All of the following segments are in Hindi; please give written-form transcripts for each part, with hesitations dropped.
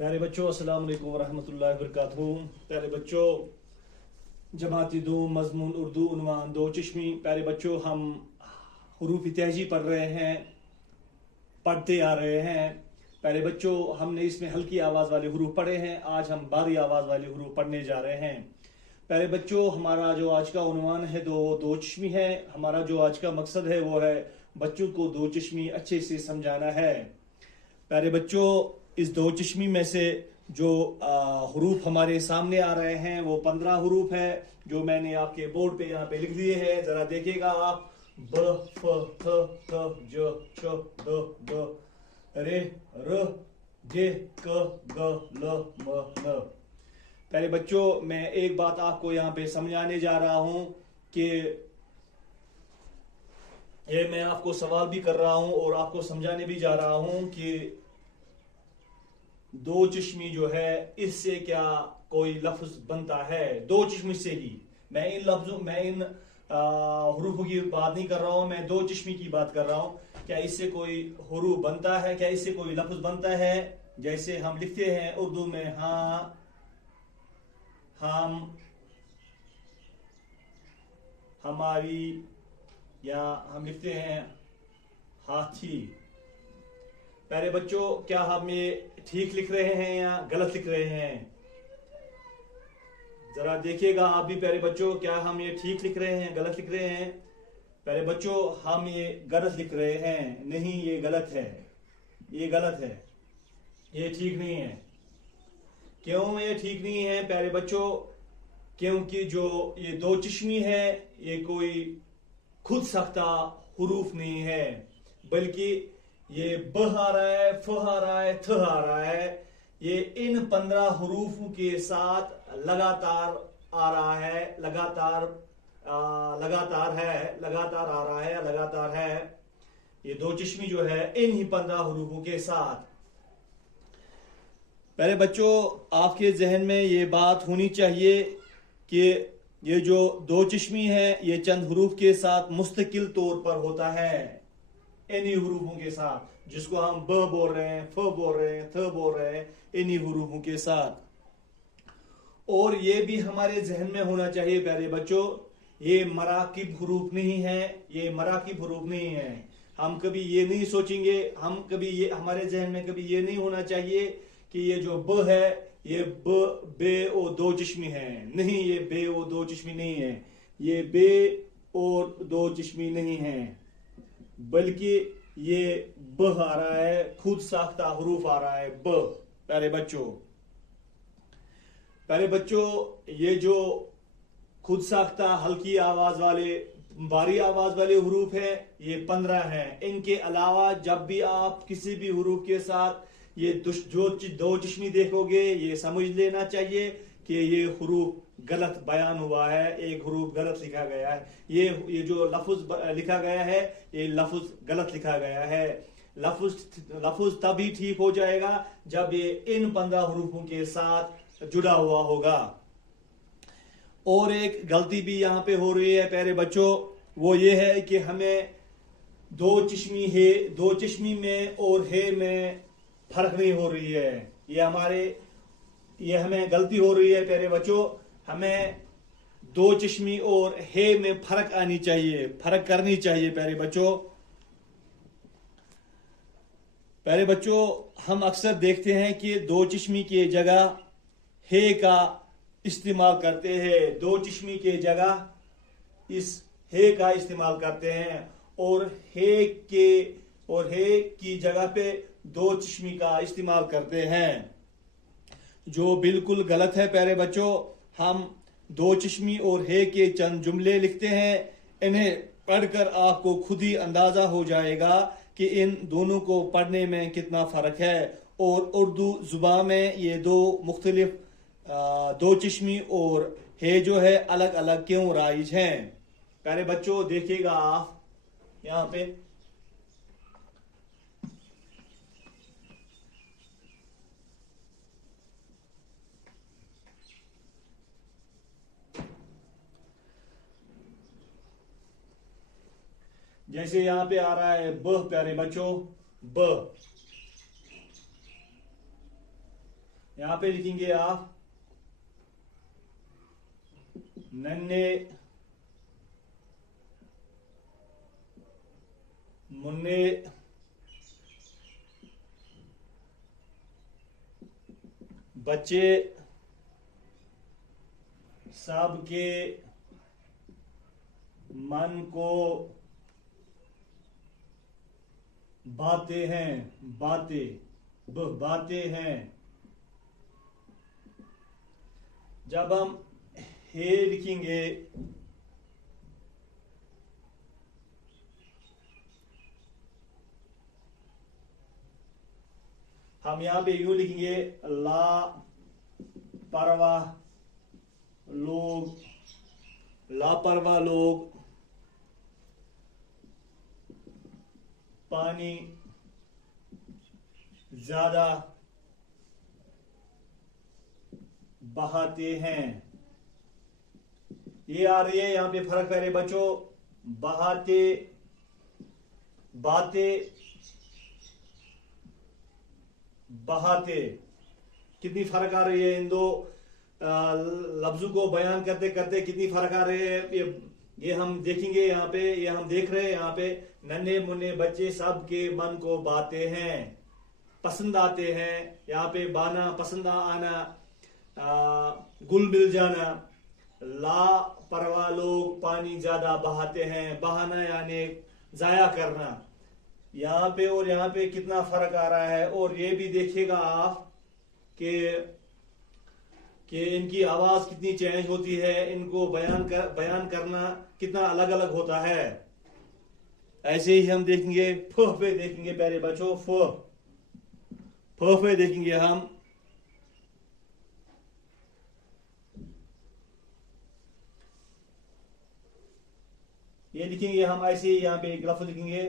प्यारे बच्चों, अस्सलाम वालेकुम वरहमतुल्लाहि वबरकातुहू। प्यारे बच्चों, जमाती दो मजमून उर्दू उन्वान दो चश्मी। प्यारे बच्चों, हम हुरूफ तहजी पढ़ रहे हैं, पढ़ते आ रहे हैं। प्यारे बच्चों, हमने इसमें हल्की आवाज़ वाले हुरूफ पढ़े हैं। आज हम भारी आवाज़ वाले हुरूफ पढ़ने जा रहे हैं। प्यारे बच्चों, हमारा जो आज का उन्वान है दो चश्मी है। हमारा जो आज का मकसद है वो है बच्चों को दो चश्मी अच्छे से समझाना है। प्यारे बच्चों, इस दो चश्मी में से जो हुरूफ हमारे सामने आ रहे हैं वो 15 हुरूफ है, जो मैंने आपके बोर्ड पे यहाँ पे लिख दिए हैं। जरा देखिएगा आप। ब, फ, थ, ज, च, द, ब, रे, र, जे, क, ग, ल, म, न। प्यारे बच्चों, मैं एक बात आपको यहाँ पे समझाने जा रहा हूँ कि ये मैं आपको सवाल भी कर रहा हूँ और आपको समझाने भी जा रहा हूँ कि दो चश्मी जो है इससे क्या कोई लफ्ज बनता है। दो चश्मी से ही मैं इन हुरूफ की बात नहीं कर रहा हूं, मैं दो चश्मी की बात कर रहा हूं। क्या इससे कोई हुरूफ बनता है, क्या इससे कोई लफ्ज बनता है। जैसे हम लिखते हैं उर्दू में हाँ, हम, हमारी, या हम लिखते हैं हाथी। प्यारे बच्चों, क्या हम ये ठीक लिख रहे हैं या गलत लिख रहे हैं? जरा देखिएगा आप भी। प्यारे बच्चों, क्या हम ये ठीक लिख रहे हैं, गलत लिख रहे हैं? प्यारे बच्चों, हम ये गलत लिख रहे हैं। नहीं, ये गलत है, ये गलत है, ये ठीक नहीं है। क्यों ये ठीक नहीं है प्यारे बच्चों? क्योंकि जो ये दो चश्मी है ये कोई खुद सख्ता हुरूफ नहीं है, बल्कि ये ब आ रहा है, फ आ रहा है, थ आ रहा है। ये इन 15 हुरूफों के साथ लगातार आ रहा है, लगातार आ रहा है, लगातार है। ये दो चश्मी जो है इन ही 15 हुरूफों के साथ। पहले बच्चों, आपके जहन में ये बात होनी चाहिए कि ये जो दो चश्मी है ये चंद हुरूफ के साथ मुस्तकिल तौर पर होता है। इन्हीं हुरूफों के साथ, जिसको हम ब बोल रहे हैं, फ बोल रहे हैं, थ बोल रहे हैं, इन्हीं हुरूफों के साथ। और ये भी हमारे जहन में होना चाहिए प्यारे बच्चों, ये मराकिब हुरूफ नहीं है, ये मराकिब हुरूफ नहीं है। हम कभी ये नहीं सोचेंगे, हम कभी ये, हमारे जहन में कभी ये नहीं होना चाहिए कि ये जो ब है ये ब, बे और दो चश्मी है। नहीं, ये बे और दो चश्मी नहीं है, ये बे और दो चश्मी नहीं है, बल्कि ये ब आ रहा है, खुद साख्ता हुरूफ आ रहा है ब। प्यारे बच्चों, ये जो खुद साख्ता हल्की आवाज वाले, भारी आवाज वाले हुरूफ है ये 15 है। इनके अलावा जब भी आप किसी भी हुरूफ के साथ ये जो दो चश्मी देखोगे, ये समझ लेना चाहिए कि ये हुरूफ गलत बयान हुआ है, एक हुरूफ गलत लिखा गया है। ये जो लफ्ज लिखा गया है ये लफ्ज गलत लिखा गया है। लफ्ज तभी ठीक हो जाएगा जब ये इन 15 हुरूफों के साथ जुड़ा हुआ होगा। और एक गलती भी यहाँ पे हो रही है प्यारे बच्चों, वो ये है कि हमें दो चश्मी में और हे में फर्क नहीं हो रही है। ये हमें गलती हो रही है प्यारे बच्चों। हमें दो चश्मी और हे में फर्क आनी चाहिए, फर्क करनी चाहिए प्यारे बच्चों। हम अक्सर देखते हैं कि दो चश्मी की जगह हे का इस्तेमाल करते हैं, दो चश्मी के जगह इस हे का इस्तेमाल करते हैं, और हे की जगह पे दो चश्मी का इस्तेमाल करते हैं, जो बिल्कुल गलत है प्यारे बच्चों। हम दो चश्मी और हे के चंद जुमले लिखते हैं, इन्हें पढ़कर आपको खुद ही अंदाजा हो जाएगा कि इन दोनों को पढ़ने में कितना फर्क है। और उर्दू जुबान में ये दो मुख्तलिफ दो चश्मी और हे जो है अलग अलग क्यों राइज हैं। प्यारे बच्चों, देखिएगा आप यहाँ पे। जैसे यहाँ पे आ रहा है ब प्यारे बच्चों, ब। यहां पे लिखेंगे आप नन्हे मुन्ने बच्चे सबके मन को बातें हैं, बातें हैं। जब हम हे लिखेंगे हम यहां पे यूं लिखेंगे लापरवाह लोग पानी ज्यादा बहाते हैं। ये आ रही है यहां पे फर्क प्यारे बच्चों, बहाते बातें बहाते, कितनी फर्क आ रही है इन दो लफ्जों को बयान करते करते, कितनी फर्क आ रही है ये हम देखेंगे यहाँ पे। ये हम देख रहे हैं यहाँ पे नन्हे मुन्ने बच्चे सब के मन को बाते हैं, पसंद आते हैं। यहाँ पे बाना पसंद आना, गुल मिल जाना। लापरवाह लोग पानी ज्यादा बहाते हैं, बहाना यानी जाया करना। यहाँ पे और यहाँ पे कितना फर्क आ रहा है। और ये भी देखिएगा आप कि इनकी आवाज कितनी चेंज होती है, इनको बयान करना कितना अलग अलग होता है। ऐसे ही हम देखेंगे फ पे देखेंगे प्यारे बच्चों, फ पे देखेंगे हम ये लिखेंगे हम ऐसे ही, यहाँ पे एक लफ्ज लिखेंगे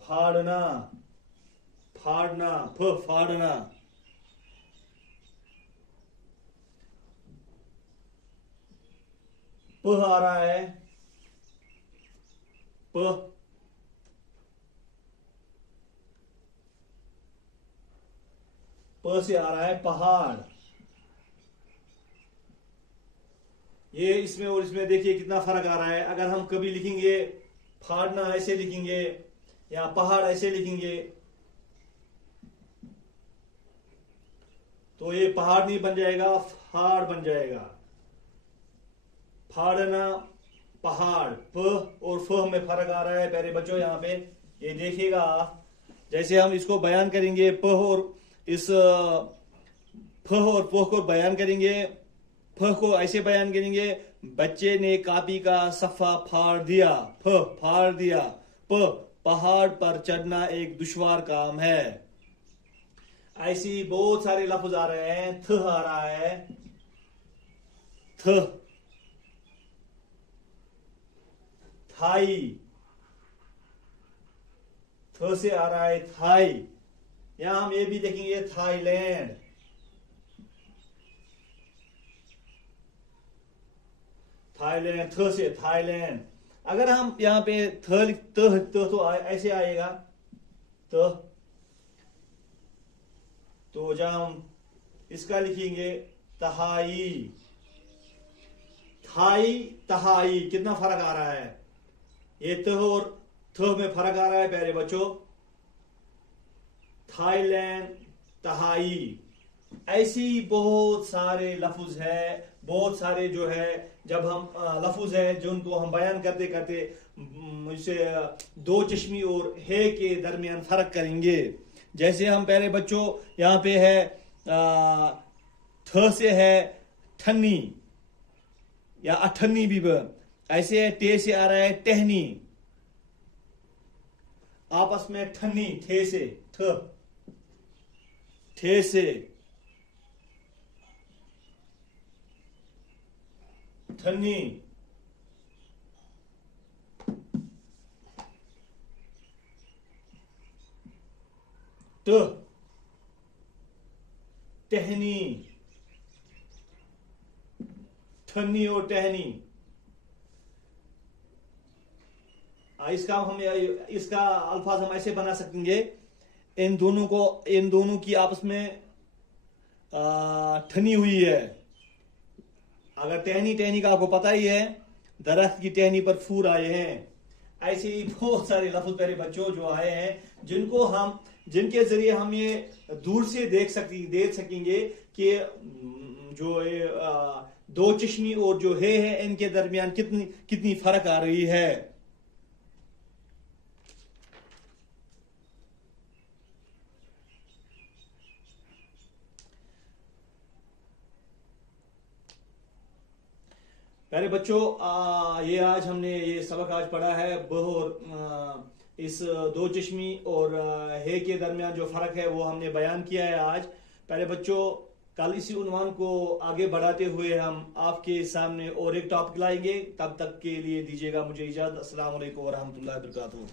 फाड़ना, फाड़ना। प आ रहा है, प से आ रहा है पहाड़। ये इसमें और इसमें देखिए कितना फर्क आ रहा है। अगर हम कभी लिखेंगे फाड़ना ऐसे लिखेंगे या पहाड़ ऐसे लिखेंगे तो ये पहाड़ नहीं बन जाएगा, फाड़ बन जाएगा। फाड़ना पहाड़, प और फ में फर्क आ रहा है प्यारे बच्चों। यहाँ पे ये देखिएगा आप, जैसे हम इसको बयान करेंगे प और इस फ और प को बयान करेंगे, फ को ऐसे बयान करेंगे बच्चे ने कॉपी का सफा फाड़ दिया, फ फाड़ दिया। प पहाड़ पर चढ़ना एक दुश्वार काम है। ऐसी बहुत सारे लफ्ज आ रहे हैं। थ आ रहा है, थ, थाई, थ से आ रहा है थाई। यहां हम ये भी देखेंगे थाईलैंड, थाईलैंड, थ से थाईलैंड। अगर हम यहाँ पे तो ऐसे आएगा तो जब हम इसका लिखेंगे तहाई, थाई तहाई, कितना फर्क आ रहा है। ये त और थ में फर्क आ रहा है प्यारे बच्चों। थाईलैंड, तहाई, ऐसी बहुत सारे लफ्ज है, बहुत सारे जो है जब हम लफ्ज है जिनको हम बयान करते करते इसे दो चश्मी और हे के दरमियान फर्क करेंगे। जैसे हम पहले बच्चों यहाँ पे है थ से है ठन्नी या अठन्नी भी ऐसे है। टे से आ रहा है टहनी, आपस में ठन्नी, ठे से ठे से ठन्नी। टहनी, ठन्नी और टहनी। इसका अल्फाज हम ऐसे बना सकेंगे, इन दोनों की आपस में ठनी हुई है। अगर टहनी टहनी का आपको पता ही है, दरख्त की टहनी पर फूर आए हैं। ऐसे ही बहुत सारे लफ्ज प्यारे बच्चों जो आए हैं जिनके जरिए हम ये दूर से देख सकेंगे कि जो ये दो चश्मी और जो है इनके दरमियान कितनी फर्क आ रही है। प्यारे बच्चों, ये आज हमने ये सबक आज पढ़ा है इस दो चश्मी और है के दरमियान जो फर्क है वो हमने बयान किया है आज। प्यारे बच्चों, कल इसी उन्वान को आगे बढ़ाते हुए हम आपके सामने और एक टॉपिक लाएंगे। तब तक के लिए दीजिएगा मुझे इजाजत। अस्सलाम वालेकुम व रहमतुल्लाहि व बरकातुहू।